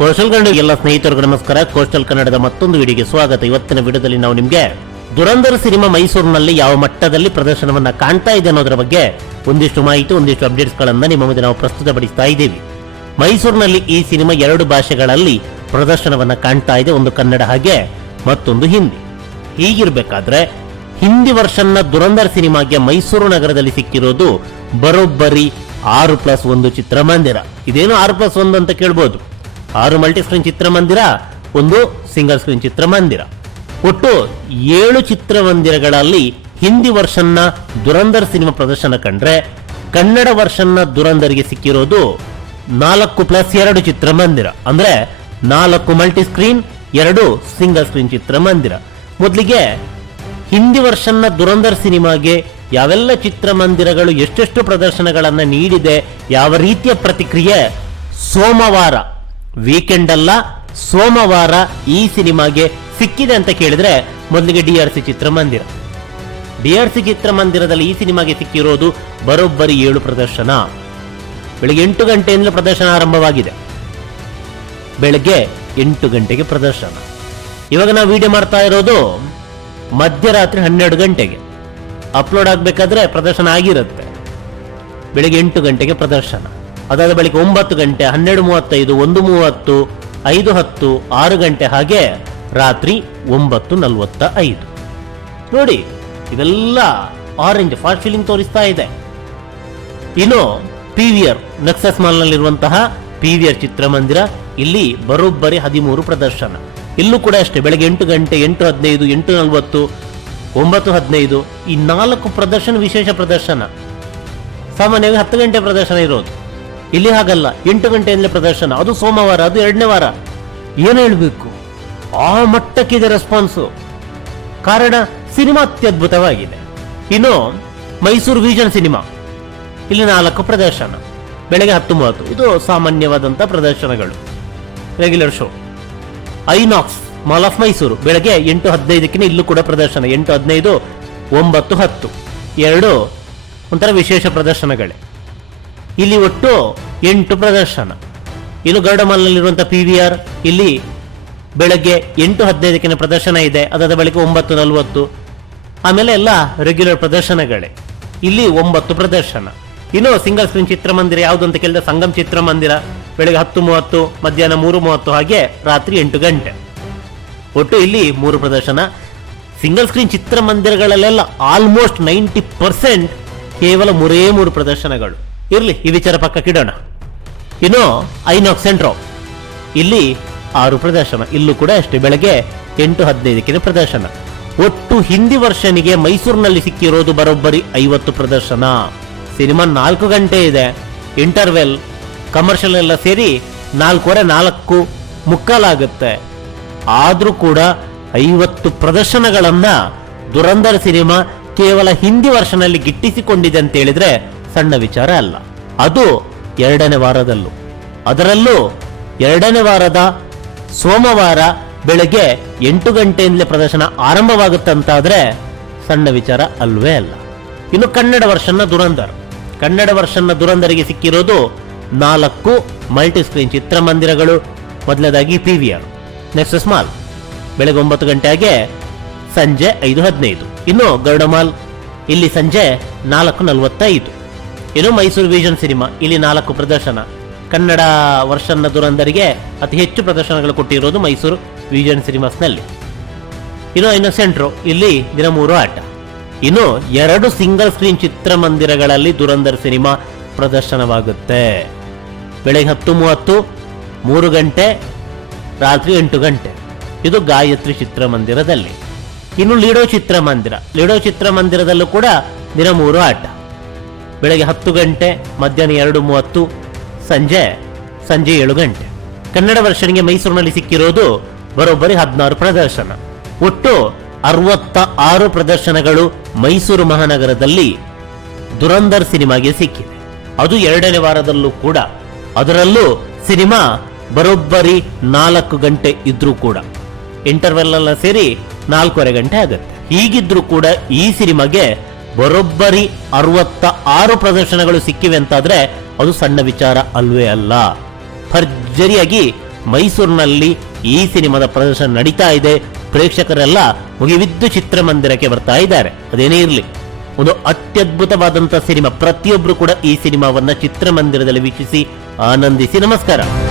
Coastal Kannada ಎಲ್ಲ ಸ್ನೇಹಿತರಿಗೂ ನಮಸ್ಕಾರ. ಕೋಸ್ಟಲ್ ಕನ್ನಡದ ಮತ್ತೊಂದು ವಿಡಿಯೋಗೆ ಸ್ವಾಗತ. ಇವತ್ತಿನ ವಿಡಿಯೋದಲ್ಲಿ ನಾವು ನಿಮಗೆ ದುರಂಧರ್ ಸಿನಿಮಾ ಮೈಸೂರಿನಲ್ಲಿ ಯಾವ ಮಟ್ಟದಲ್ಲಿ ಪ್ರದರ್ಶನವನ್ನ ಕಾಣ್ತಾ ಇದೆ ಅನ್ನೋದರ ಬಗ್ಗೆ ಒಂದಿಷ್ಟು ಮಾಹಿತಿ, ಒಂದಿಷ್ಟು ಅಪ್ಡೇಟ್ಸ್ ಗಳನ್ನ ನಿಮ್ಮ ಮುಂದೆ ನಾವು ಪ್ರಸ್ತುತಪಡಿಸ್ತಾ ಇದ್ದೀವಿ. ಮೈಸೂರಿನಲ್ಲಿ ಈ ಸಿನಿಮಾ 2 ಭಾಷೆಗಳಲ್ಲಿ ಪ್ರದರ್ಶನವನ್ನ ಕಾಣ್ತಾ ಇದೆ, ಒಂದು ಕನ್ನಡ ಹಾಗೆ ಮತ್ತೊಂದು ಹಿಂದಿ. ಹೀಗಿರ್ಬೇಕಾದ್ರೆ ಹಿಂದಿ ವರ್ಷನ್ನ ದುರಂಧರ್ ಸಿನಿಮಾಗೆ ಮೈಸೂರು ನಗರದಲ್ಲಿ ಸಿಕ್ಕಿರೋದು ಬರೋಬ್ಬರಿ 6+1 ಚಿತ್ರಮಂದಿರ. ಇದೇನು 6+1 ಅಂತ ಕೇಳ್ಬೋದು. 6 ಮಲ್ಟಿ ಸ್ಕ್ರೀನ್ ಚಿತ್ರಮಂದಿರ, ಒಂದು ಸಿಂಗಲ್ ಸ್ಕ್ರೀನ್ ಚಿತ್ರಮಂದಿರ. ಒಟ್ಟು 7 ಚಿತ್ರಮಂದಿರಗಳಲ್ಲಿ ಹಿಂದಿ ವರ್ಷನ್ನ ದುರಂಧರ್ ಸಿನಿಮಾ ಪ್ರದರ್ಶನ ಕಂಡ್ರೆ, ಕನ್ನಡ ವರ್ಷನ್ನ ದುರಂಧರ್ಗೆ ಸಿಕ್ಕಿರೋದು 4+2 ಚಿತ್ರಮಂದಿರ. ಅಂದ್ರೆ 4 ಮಲ್ಟಿ ಸ್ಕ್ರೀನ್, 2 ಸಿಂಗಲ್ ಸ್ಕ್ರೀನ್ ಚಿತ್ರಮಂದಿರ. ಮೊದಲಿಗೆ ಹಿಂದಿ ವರ್ಷನ್ನ ದುರಂಧರ್ ಸಿನಿಮಾಗೆ ಯಾವೆಲ್ಲ ಚಿತ್ರಮಂದಿರಗಳು ಎಷ್ಟೆಷ್ಟು ಪ್ರದರ್ಶನಗಳನ್ನ ನೀಡಿದೆ, ಯಾವ ರೀತಿಯ ಪ್ರತಿಕ್ರಿಯೆ, ಸೋಮವಾರ, ವೀಕೆಂಡ್ ಅಲ್ಲ, ಸೋಮವಾರ ಈ ಸಿನಿಮಾಗೆ ಸಿಕ್ಕಿದೆ ಅಂತ ಕೇಳಿದ್ರೆ ಮೊದಲಿಗೆ DRC ಚಿತ್ರಮಂದಿರ. DRC ಚಿತ್ರಮಂದಿರದಲ್ಲಿ ಈ ಸಿನಿಮಾಗೆ ಸಿಕ್ಕಿರೋದು ಬರೋಬ್ಬರಿ 7 ಪ್ರದರ್ಶನ. ಬೆಳಿಗ್ಗೆ 8 ಗಂಟೆಯಿಂದ ಪ್ರದರ್ಶನ ಆರಂಭವಾಗಿದೆ. ಬೆಳಗ್ಗೆ 8 ಗಂಟೆಗೆ ಪ್ರದರ್ಶನ. ಇವಾಗ ನಾವು ವಿಡಿಯೋ ಮಾಡ್ತಾ ಇರೋದು ಮಧ್ಯರಾತ್ರಿ 12 ಗಂಟೆಗೆ. ಅಪ್ಲೋಡ್ ಆಗಬೇಕಾದ್ರೆ ಪ್ರದರ್ಶನ ಆಗಿರುತ್ತೆ. ಬೆಳಿಗ್ಗೆ 8 ಗಂಟೆಗೆ ಪ್ರದರ್ಶನ. ಅದಾದ ಬಳಿಕ 9 ಗಂಟೆ, 12:35, 1:30, 5:10, 6 ಗಂಟೆ, ಹಾಗೆ ರಾತ್ರಿ 9:45. ನೋಡಿ, ಇವೆಲ್ಲ ಆರೆಂಜ್ ಫಾಸ್ಟ್ ಫಿಲಿಂ ತೋರಿಸ್ತಾ ಇದೆ. ಇನ್ನು PVR ನಕ್ಸಸ್ ಮಾಲ್ ನಲ್ಲಿರುವಂತಹ PVR ಚಿತ್ರಮಂದಿರ, ಇಲ್ಲಿ ಬರೋಬ್ಬರಿ 13 ಪ್ರದರ್ಶನ. ಇಲ್ಲೂ ಕೂಡ ಅಷ್ಟೇ, ಬೆಳಗ್ಗೆ 8 ಗಂಟೆ, 8:15, 8:40, 9:15 ಈ 4 ಪ್ರದರ್ಶನ ವಿಶೇಷ ಪ್ರದರ್ಶನ. ಸಾಮಾನ್ಯವಾಗಿ 10 ಗಂಟೆ ಪ್ರದರ್ಶನ ಇರೋದು. ಇಲ್ಲಿ ಹಾಗಲ್ಲ, 8 ಗಂಟೆಯಿಂದಲೇ ಪ್ರದರ್ಶನ. ಅದು ಸೋಮವಾರ, ಅದು 2ನೇ ವಾರ. ಏನು ಹೇಳಬೇಕು, ಆ ಮಟ್ಟಕ್ಕಿದೆ ರೆಸ್ಪಾನ್ಸು. ಕಾರಣ, ಸಿನಿಮಾ ಅತ್ಯದ್ಭುತವಾಗಿದೆ. ಇನ್ನು ಮೈಸೂರು ವಿಷನ್ ಸಿನಿಮಾ, ಇಲ್ಲಿ 4 ಪ್ರದರ್ಶನ. ಬೆಳಗ್ಗೆ 10:30, ಇದು ಸಾಮಾನ್ಯವಾದಂಥ ಪ್ರದರ್ಶನಗಳು, regular show. INOX mall of Mysuru, ಬೆಳಗ್ಗೆ 8:15 ಇಲ್ಲೂ ಕೂಡ ಪ್ರದರ್ಶನ. 8:15, 9:10 2 ಒಂಥರ ವಿಶೇಷ ಪ್ರದರ್ಶನಗಳೇ. ಇಲ್ಲಿ ಒಟ್ಟು 8 ಪ್ರದರ್ಶನ. ಇನ್ನು ಗರುಡ ಮಾಲ್ನಲ್ಲಿರುವಂಥ PVR, ಇಲ್ಲಿ ಬೆಳಗ್ಗೆ 8:15 ಪ್ರದರ್ಶನ ಇದೆ. ಅದಾದ ಬಳಿಕ 9:40, ಆಮೇಲೆ ಎಲ್ಲ ರೆಗ್ಯುಲರ್ ಪ್ರದರ್ಶನಗಳೇ. ಇಲ್ಲಿ 9 ಪ್ರದರ್ಶನ. ಇನ್ನು ಸಿಂಗಲ್ ಸ್ಕ್ರೀನ್ ಚಿತ್ರಮಂದಿರ ಯಾವುದು ಅಂತ ಕೇಳಿದ್ರೆ ಸಂಗಮ್ ಚಿತ್ರಮಂದಿರ, ಬೆಳಗ್ಗೆ 10:30, ಮಧ್ಯಾಹ್ನ 3:30, ಹಾಗೆ ರಾತ್ರಿ 8 ಗಂಟೆ. ಒಟ್ಟು ಇಲ್ಲಿ 3 ಪ್ರದರ್ಶನ. ಸಿಂಗಲ್ ಸ್ಕ್ರೀನ್ ಚಿತ್ರಮಂದಿರಗಳಲ್ಲೆಲ್ಲ ಆಲ್ಮೋಸ್ಟ್ 90% ಕೇವಲ 3 ಪ್ರದರ್ಶನಗಳು. ಇರಲಿ, ಈ ವಿಚಾರ ಪಕ್ಕಕ್ಕಿಡೋಣ. ಇನ್ನು ಐನಾಕ್ಸ್ ಸೆಂಟ್ರೋ, ಇಲ್ಲಿ 6 ಪ್ರದರ್ಶನ. ಇಲ್ಲೂ ಕೂಡ ಅಷ್ಟೇ, ಬೆಳಗ್ಗೆ 8:15 ಪ್ರದರ್ಶನ. ಒಟ್ಟು ಹಿಂದಿ ವರ್ಷನಿಗೆ ಮೈಸೂರಿನಲ್ಲಿ ಸಿಕ್ಕಿರೋದು ಬರೋಬ್ಬರಿ 50 ಪ್ರದರ್ಶನ. ಸಿನಿಮಾ 4 ಗಂಟೆ ಇದೆ. ಇಂಟರ್ವೆಲ್, ಕಮರ್ಷಿಯಲ್ ಎಲ್ಲ ಸೇರಿ 4:15, 4:45 ಆಗುತ್ತೆ. ಆದ್ರೂ ಕೂಡ 50 ಪ್ರದರ್ಶನಗಳನ್ನ ದುರಂಧರ್ ಸಿನಿಮಾ ಕೇವಲ ಹಿಂದಿ ವರ್ಷನಲ್ಲಿ ಗಿಟ್ಟಿಸಿಕೊಂಡಿದೆ ಅಂತ ಹೇಳಿದ್ರೆ ಸಣ್ಣ ವಿಚಾರ ಅಲ್ಲ. ಅದು 2ನೇ ವಾರದಲ್ಲೂ. ಅದರಲ್ಲೂ 2ನೇ ವಾರದ ಸೋಮವಾರ ಬೆಳಗ್ಗೆ 8 ಗಂಟೆಯಿಂದಲೇ ಪ್ರದರ್ಶನ ಆರಂಭವಾಗುತ್ತಂತಾದ್ರೆ ಸಣ್ಣ ವಿಚಾರ ಅಲ್ವೇ ಅಲ್ಲ. ಇನ್ನು ಕನ್ನಡ ವರ್ಷನ್ನ ದುರಂಧರ್, ಕನ್ನಡ ವರ್ಷನ್ನ ದುರಂಧರಿಗೆ ಸಿಕ್ಕಿರೋದು 4 ಮಲ್ಟಿ ಸ್ಕ್ರೀನ್ ಚಿತ್ರಮಂದಿರಗಳು. ಮೊದಲನೇದಾಗಿ PVR ನಕ್ಸಸ್ ಮಾಲ್, ಬೆಳಗ್ಗೆ 9 ಗಂಟೆಗೆ, ಸಂಜೆ 5:15. ಇನ್ನು ಗರುಡ ಮಾಲ್, ಇಲ್ಲಿ ಸಂಜೆ 4:45. ಇನ್ನು ಮೈಸೂರು ವಿಷನ್ ಸಿನಿಮಾ, ಇಲ್ಲಿ 4 ಪ್ರದರ್ಶನ. ಕನ್ನಡ ವರ್ಷನ್ನ ದುರಂಧರಿಗೆ ಅತಿ ಹೆಚ್ಚು ಪ್ರದರ್ಶನಗಳು ಕೊಟ್ಟಿರೋದು ಮೈಸೂರು ವಿಷನ್ ಸಿನಿಮಾಸ್ನಲ್ಲಿ. ಇನ್ನು ಐನಾಕ್ಸ್ ಸೆಂಟ್ರೋ, ಇಲ್ಲಿ ದಿನ 3 ಆಟ. ಇನ್ನು 2 ಸಿಂಗಲ್ ಸ್ಕ್ರೀನ್ ಚಿತ್ರಮಂದಿರಗಳಲ್ಲಿ ದುರಂಧರ್ ಸಿನಿಮಾ ಪ್ರದರ್ಶನವಾಗುತ್ತೆ. ಬೆಳಗ್ಗೆ 10:30, 3 ಗಂಟೆ, ರಾತ್ರಿ 8 ಗಂಟೆ. ಇದು ಗಾಯತ್ರಿ ಚಿತ್ರಮಂದಿರದಲ್ಲಿ. ಇನ್ನು ಲೀಡೋ ಚಿತ್ರಮಂದಿರ, ಲೀಡೋ ಚಿತ್ರಮಂದಿರದಲ್ಲೂ ಕೂಡ ದಿನ 3 ಆಟ. ಬೆಳಗ್ಗೆ 10 ಗಂಟೆ, ಮಧ್ಯಾಹ್ನ 2:30, ಸಂಜೆ 7 ಗಂಟೆ. ಕನ್ನಡ ವರ್ಷನಿಗೆ ಮೈಸೂರಿನಲ್ಲಿ ಸಿಕ್ಕಿರೋದು ಬರೋಬ್ಬರಿ 16 ಪ್ರದರ್ಶನ. ಒಟ್ಟು 66 ಪ್ರದರ್ಶನಗಳು ಮೈಸೂರು ಮಹಾನಗರದಲ್ಲಿ ದುರಂಧರ್ ಸಿನಿಮಾಗೆ ಸಿಕ್ಕಿದೆ. ಅದು 2ನೇ ವಾರದಲ್ಲೂ ಕೂಡ. ಅದರಲ್ಲೂ ಸಿನಿಮಾ ಬರೋಬ್ಬರಿ 4 ಗಂಟೆ ಇದ್ರೂ ಕೂಡ, ಇಂಟರ್ವೆಲ್ ಎಲ್ಲ ಸೇರಿ 4:15 ಗಂಟೆ ಆಗುತ್ತೆ. ಹೀಗಿದ್ರೂ ಕೂಡ ಈ ಸಿನಿಮಾಗೆ ಬರೋಬ್ಬರಿ 66 ಪ್ರದರ್ಶನಗಳು ಸಿಕ್ಕಿವೆ ಅಂತಾದ್ರೆ ಅದು ಸಣ್ಣ ವಿಚಾರ ಅಲ್ವೇ ಅಲ್ಲ. ಭರ್ಜರಿಯಾಗಿ ಮೈಸೂರಿನಲ್ಲಿ ಈ ಸಿನಿಮಾದ ಪ್ರದರ್ಶನ ನಡೀತಾ ಇದೆ. ಪ್ರೇಕ್ಷಕರೆಲ್ಲ ಮುಗಿಬಿದ್ದು ಚಿತ್ರಮಂದಿರಕ್ಕೆ ಬರ್ತಾ ಇದ್ದಾರೆ. ಅದೇನೇ ಇರಲಿ, ಒಂದು ಅತ್ಯದ್ಭುತವಾದಂತಹ ಸಿನಿಮಾ. ಪ್ರತಿಯೊಬ್ರು ಕೂಡ ಈ ಸಿನಿಮಾವನ್ನ ಚಿತ್ರಮಂದಿರದಲ್ಲಿ ವೀಕ್ಷಿಸಿ ಆನಂದಿಸಿ. ನಮಸ್ಕಾರ.